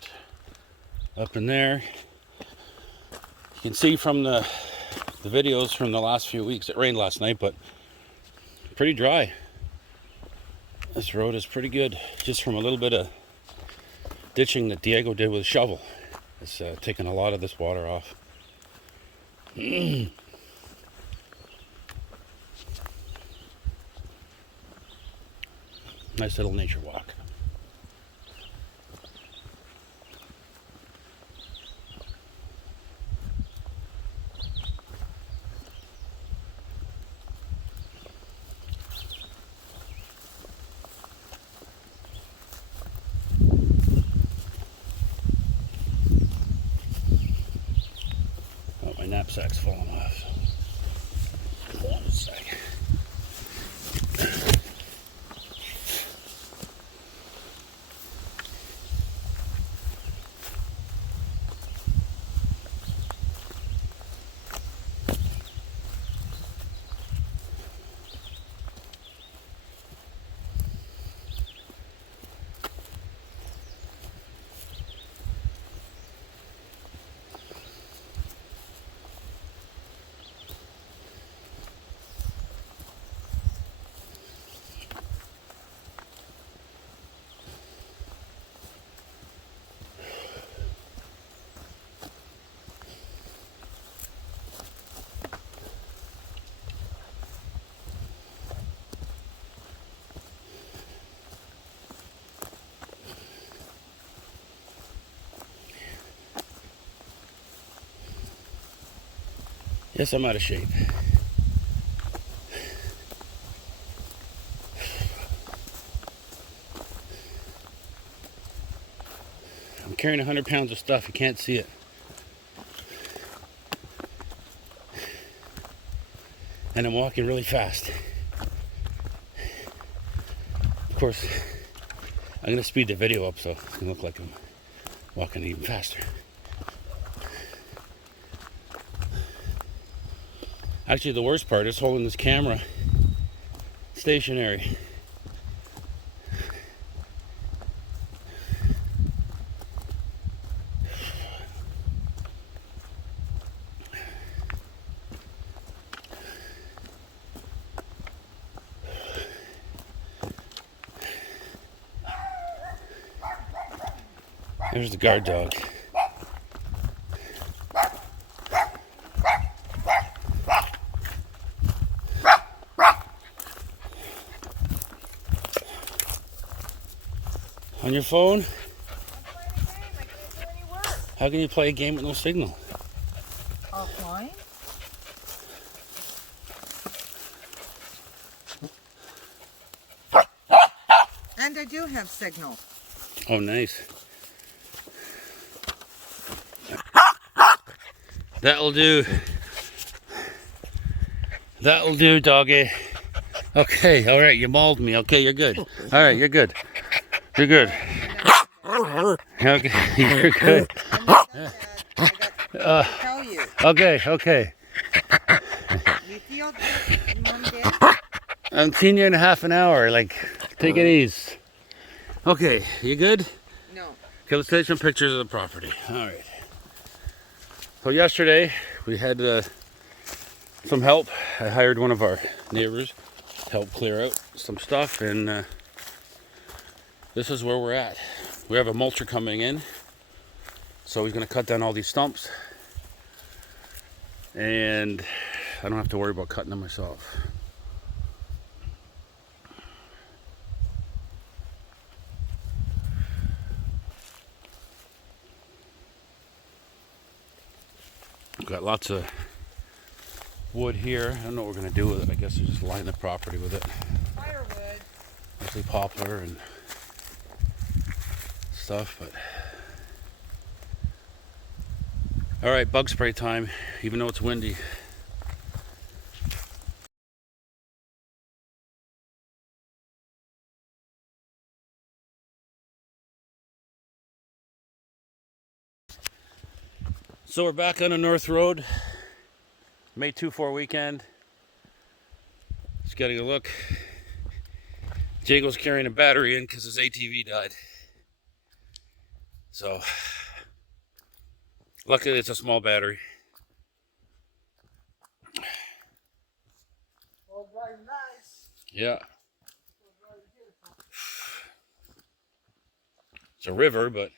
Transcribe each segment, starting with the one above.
parked up in there. You can see from the videos from the last few weeks, it rained last night, but pretty dry. This road is pretty good, just from a little bit of ditching that Diego did with a shovel. It's taking a lot of this water off. Nice little nature walk. Oh, my knapsack's falling off. Hold on a sec. Yes, I'm out of shape. I'm carrying 100 pounds of stuff. You can't see it. And I'm walking really fast. Of course, I'm going to speed the video up so it's going to look like I'm walking even faster. Actually, the worst part is holding this camera stationary. There's the guard dog. On your phone? I'm playing a game. I can't do any work. How can you play a game with no signal? Offline? And I do have signal. Oh, nice. That'll do. That'll do, doggy. Okay, all right, you mauled me. Okay, you're good. All right, you're good. You're good. Okay, you're good. I'm not done yet. I got to tell you. Okay, okay. You feel good, Mom did? I'm seeing you in half an hour. Like, take it easy. Okay, you good? No. Okay, let's take some pictures of the property. All right. So yesterday we had some help. I hired one of our neighbors to help clear out some stuff, and this is where we're at. We have a mulcher coming in, so he's going to cut down all these stumps, and I don't have to worry about cutting them myself. We've got lots of wood here. I don't know what we're going to do with it. I guess we just line the property with it. Firewood. Mostly poplar and stuff, but all right, bug spray time, even though it's windy. So we're back on the North Road, May 2-4 weekend. Just getting a look. Jago's carrying a battery in because his ATV died. So luckily it's a small battery. All dry nice. Yeah, All dry beautiful. it's a river, but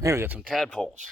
here we got some tadpoles.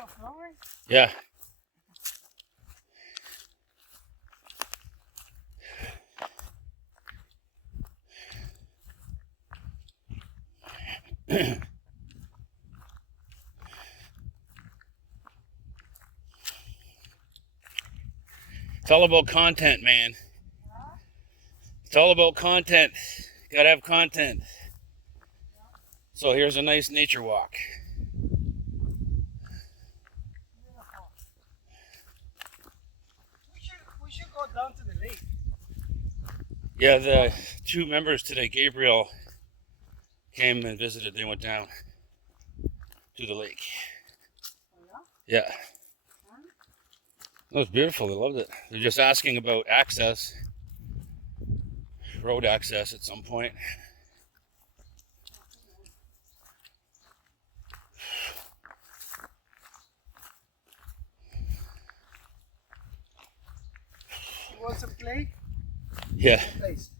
Oh, flowers? Yeah. It's all about content, man. It's all about content. Gotta have content. So here's a nice nature walk. Beautiful. We should go down to the lake. Yeah, the two members today, Gabriel, came and visited. They went down to the lake. Oh, yeah? Yeah. It was beautiful. They loved it. They're just asking about access, road access at some point. You want some clay? Yeah. Place.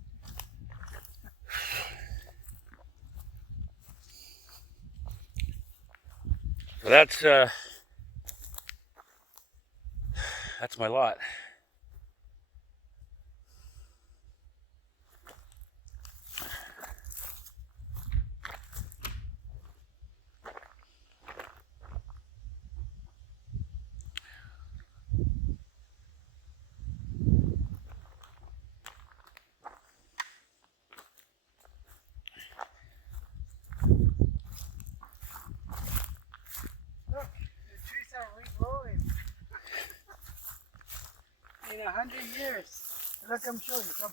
So that's my lot. Look, the trees are regrowing. In 100 years. Look, I'm showing you. Come.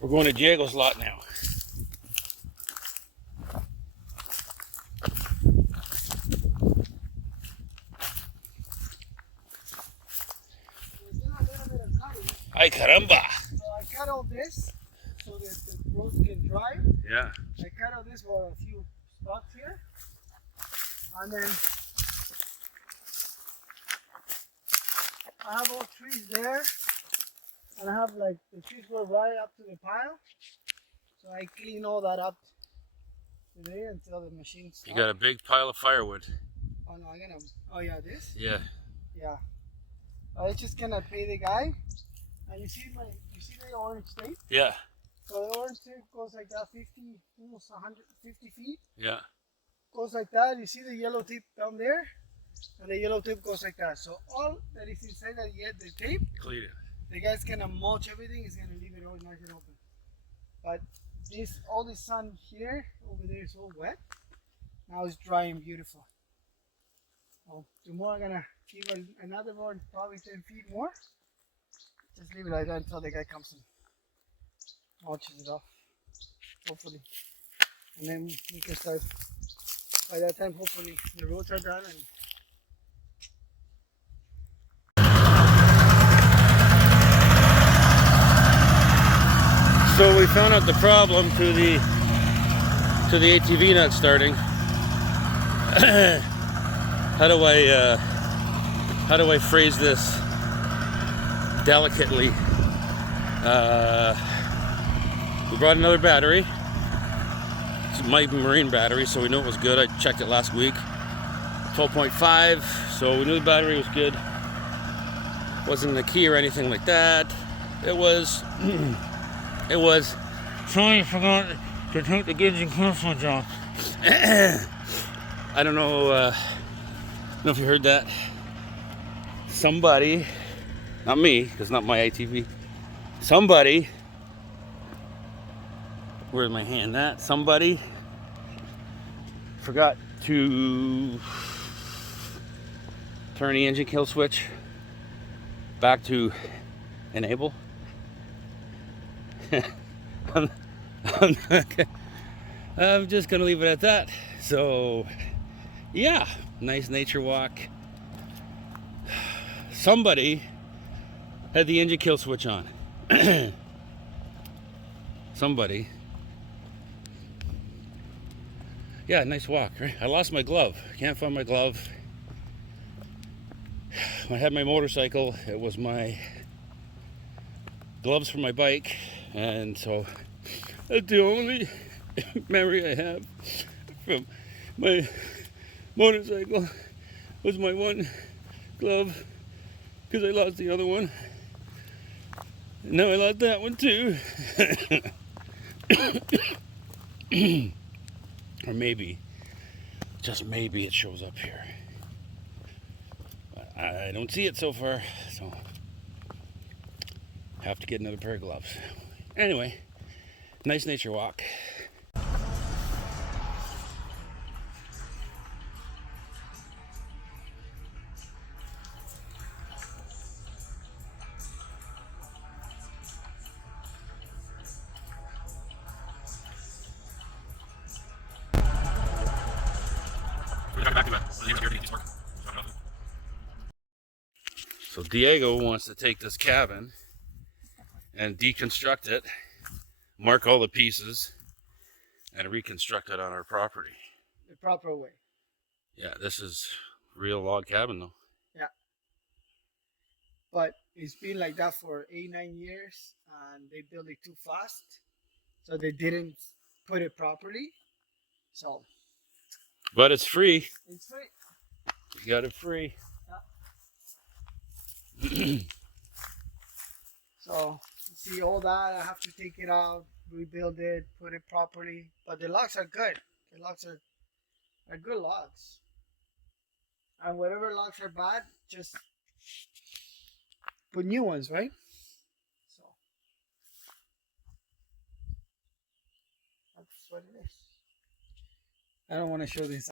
We're going to Diego's lot now. There's still a little bit of cutting. Ay caramba! So I cut all this so that the roads can dry. Yeah. I cut all this for a few spots here. And then I have all trees there. And I have like the trees go right up to the pile. So I clean all that up today until the machine stops. You got a big pile of firewood. Oh no, I'm gonna. Oh yeah, this. Yeah. Yeah. I just gonna pay the guy. And you see the orange tape? Yeah. So the orange tape goes like that, 50, almost 150 feet. Yeah. Goes like that. You see the yellow tape down there, and the yellow tape goes like that. So all that is inside that the tape, Clean it. the guy's gonna mulch everything. He's gonna leave it all nice and open. But all the sun here over there is all wet. Now it's dry and beautiful. Well, tomorrow I'm gonna give another one, probably 10 feet more. Just leave it like that until the guy comes and mulches it off. Hopefully, and then we can start. By that time, hopefully the roads are done and. So we found out the problem to the ATV not starting. How do I phrase this delicately? We brought another battery. It's my marine battery, so we knew it was good. I checked it last week. 12.5, so we knew the battery was good. Wasn't the key or anything like that. It was. Sorry, I forgot to take the engine kill switch off. I don't know if you heard that. Somebody, not me, because not my ATV. Somebody, where's my hand at? Somebody forgot to turn the engine kill switch back to enable. I'm just gonna leave it at that. So yeah, nice nature walk. Somebody had the engine kill switch on. Somebody. Yeah, nice walk, right? I lost my glove. Can't find my glove. When I had my motorcycle, it was my gloves for my bike, and so that's the only memory I have from my motorcycle was my one glove, because I lost the other one. And now I lost that one too. Or maybe, just maybe it shows up here. But I don't see it so far, so have to get another pair of gloves. Anyway, nice nature walk. So Diego wants to take this cabin and deconstruct it, mark all the pieces, and reconstruct it on our property. The proper way. Yeah, this is real log cabin though. Yeah. But it's been like that for 8-9 years, and they built it too fast, so they didn't put it properly. So. But it's free. It's free. You got it free. Yeah. So you see all that, I have to take it out, rebuild it, put it properly. But the logs are good. The logs are good logs. And whatever logs are bad, just put new ones, right? So that's what it is. I don't want to show this.